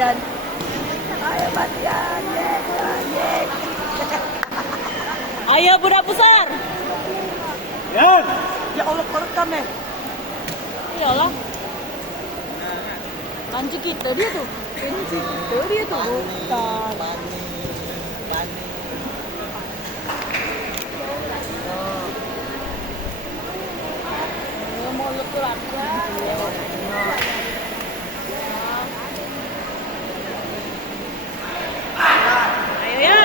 Batian. Ayo Batian. Yek. Ayo budak besar. Ya. Ya Allah, kerekam ya. Iyalah. Kanci kita dia tuh. Kenci itu dia tuh. Bukan. Bani. Mau lekur aja. Ayo ya.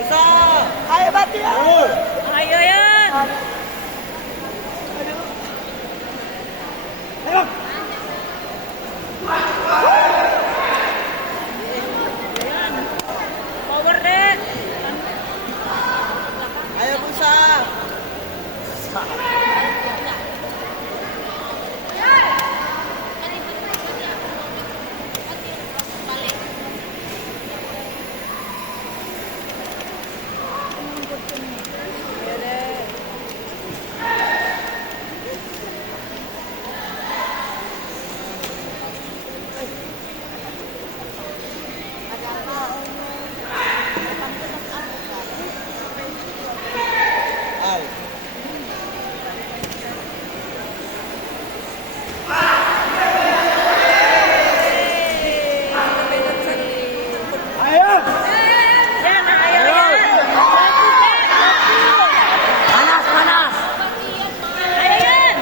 Bisa. Ayo Batian. Ayo ya. Ayo. Power deh. Ayo Busa. Al. Ayo. Yan, ayo yan. Panas. Ayo yan.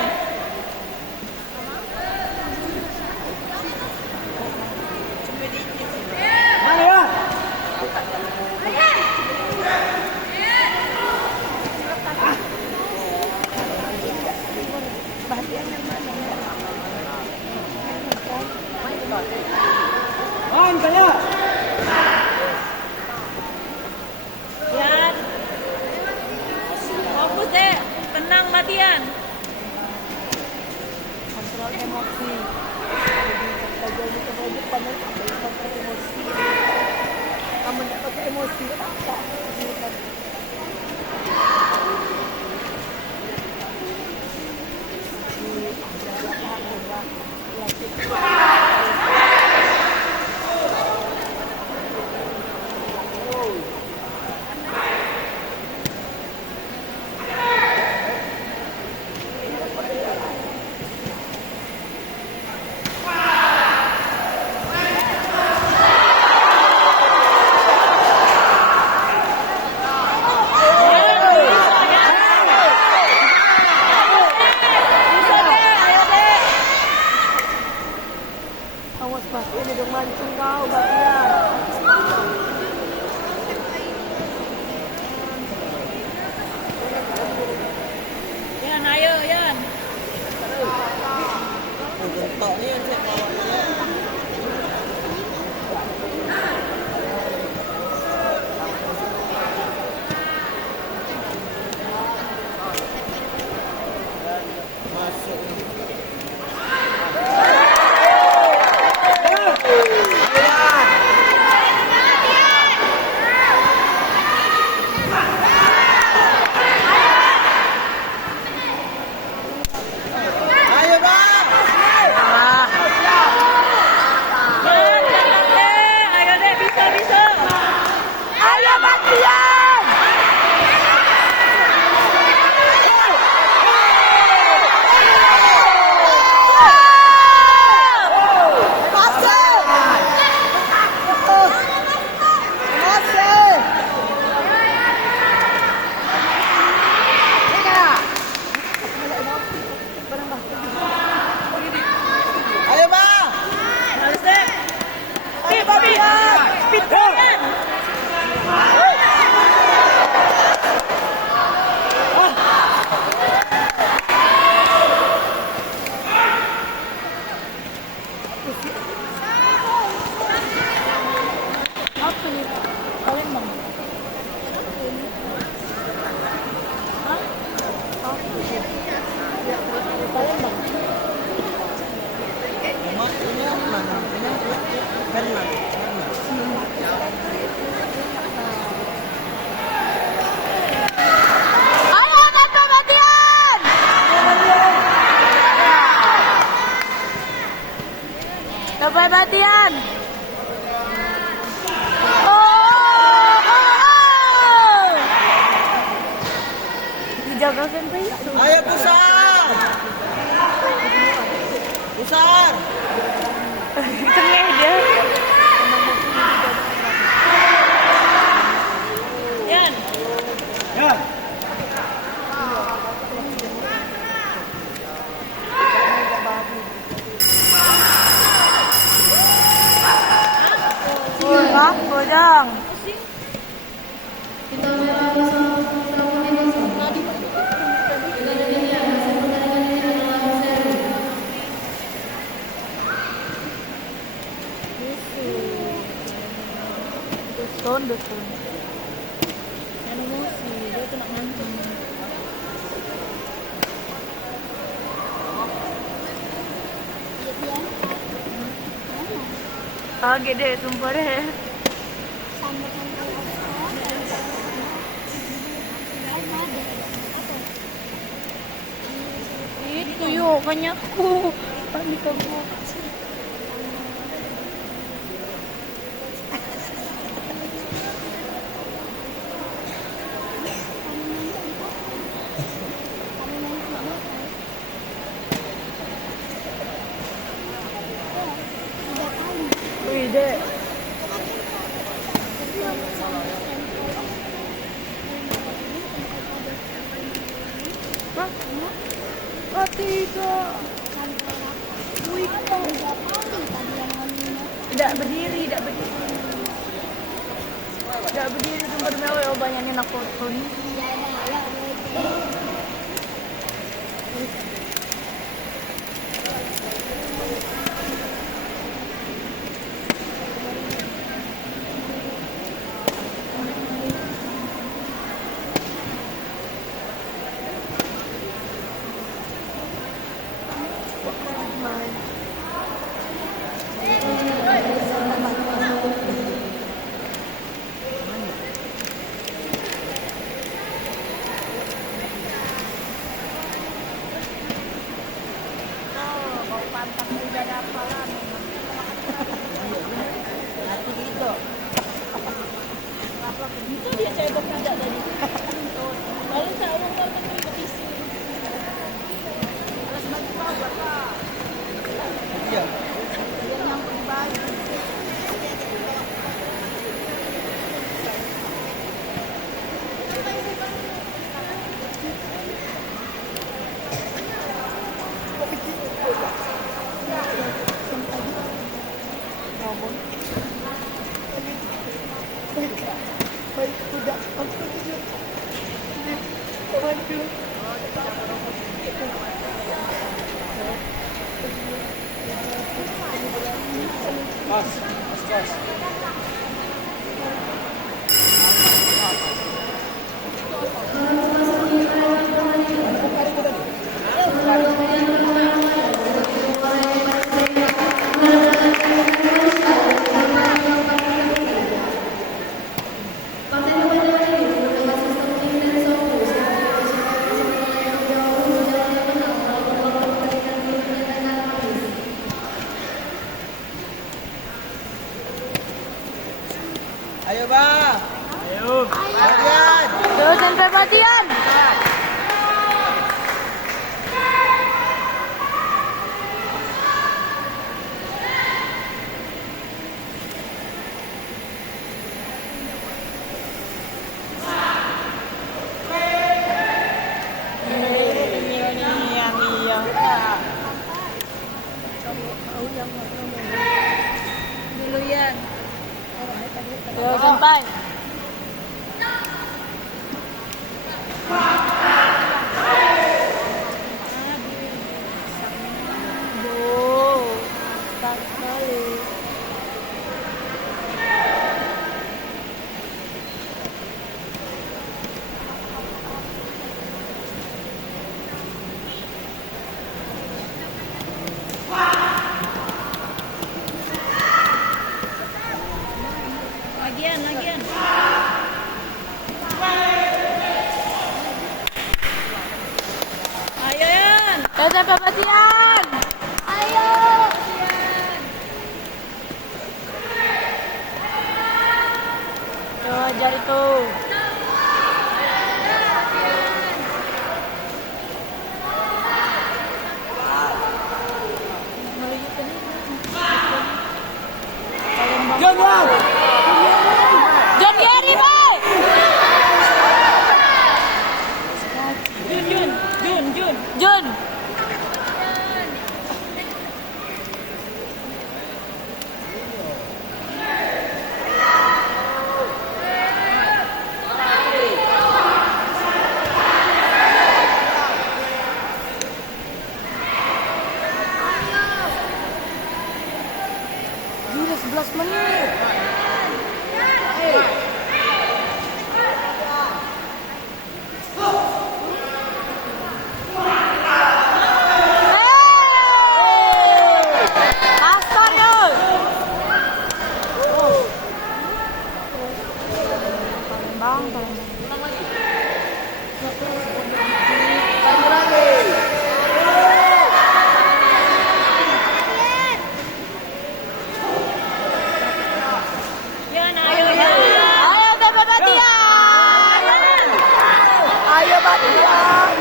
Mana ya? Batian yang mana? Man, kaya. Yan. Fokus deh. Tenang Batian. Kontrol emosi. Jadi terwajib kamu kontrol emosi. Kamu dapat emosi apa? Awas Batian, udah mancing kau Batian. Yan, ayo yan. Bentok ni yang saya bawa dia. Masuk. Ayo bang. Ayo deh, bisa. Ayo Batian. Masuk. Masuk. Ayo bang. Harus deh. Speed yan. Apa nih? Kalian bang? Hah? Apa nih? Ya, kalian bang? Mak ini apa? Ini perhatian. Oh. Dijaga sampai. Ayo pusar. Pusar. Cengeh dia. Yan. Ya. Hah, Bojang. Dusun. Yang emosi, dia tuh nak ngantuk. Kaget deh, sumpah deh. Itu yuk, kanyaku. Panik aku. Wih, dek. Hah? Ketiga. Wih, tidak berdiri. Tidak berdiri, sumpah demi Allah, banyaknya nak foto nih. Itu dia cebok tidak tadi. Lalu saya orang korban kompetisi. Iya. Mas. Ayo, Bang. Ayo. Perhatian. Dosen perhatian. Dulu Yan. Yo, sampai. Tak sekali. Lagian. Ayo Yan. Dosen perhatian. Ayo. kejar itu. Jom, Jom. John Gary, boy. Jun. Gila 11 menit. Asal Yun. Bang, Yan, ayo yan. Ayo dapat latihan. ayo Batian.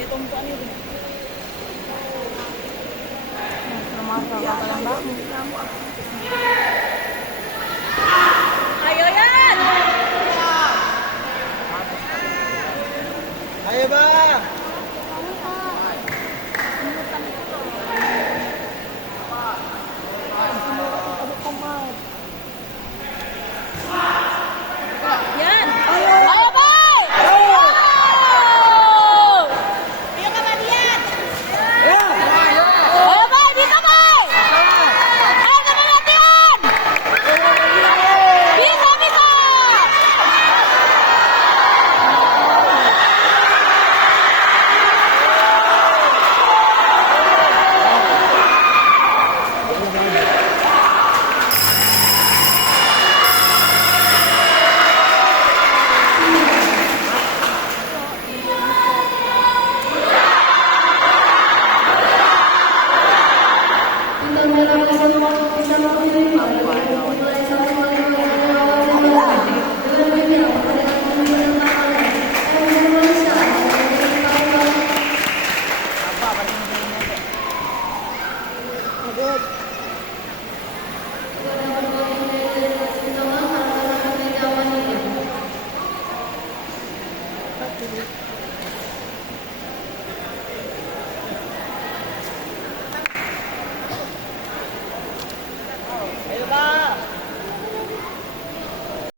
Ditumpuan itu. Ayo yan. Ayo, Bang. Yan. Ayo boy. Ayo ka ba diyan? Ayo boy, dito boy. Ayo dapat latihan. Bisa, bisa. Batian.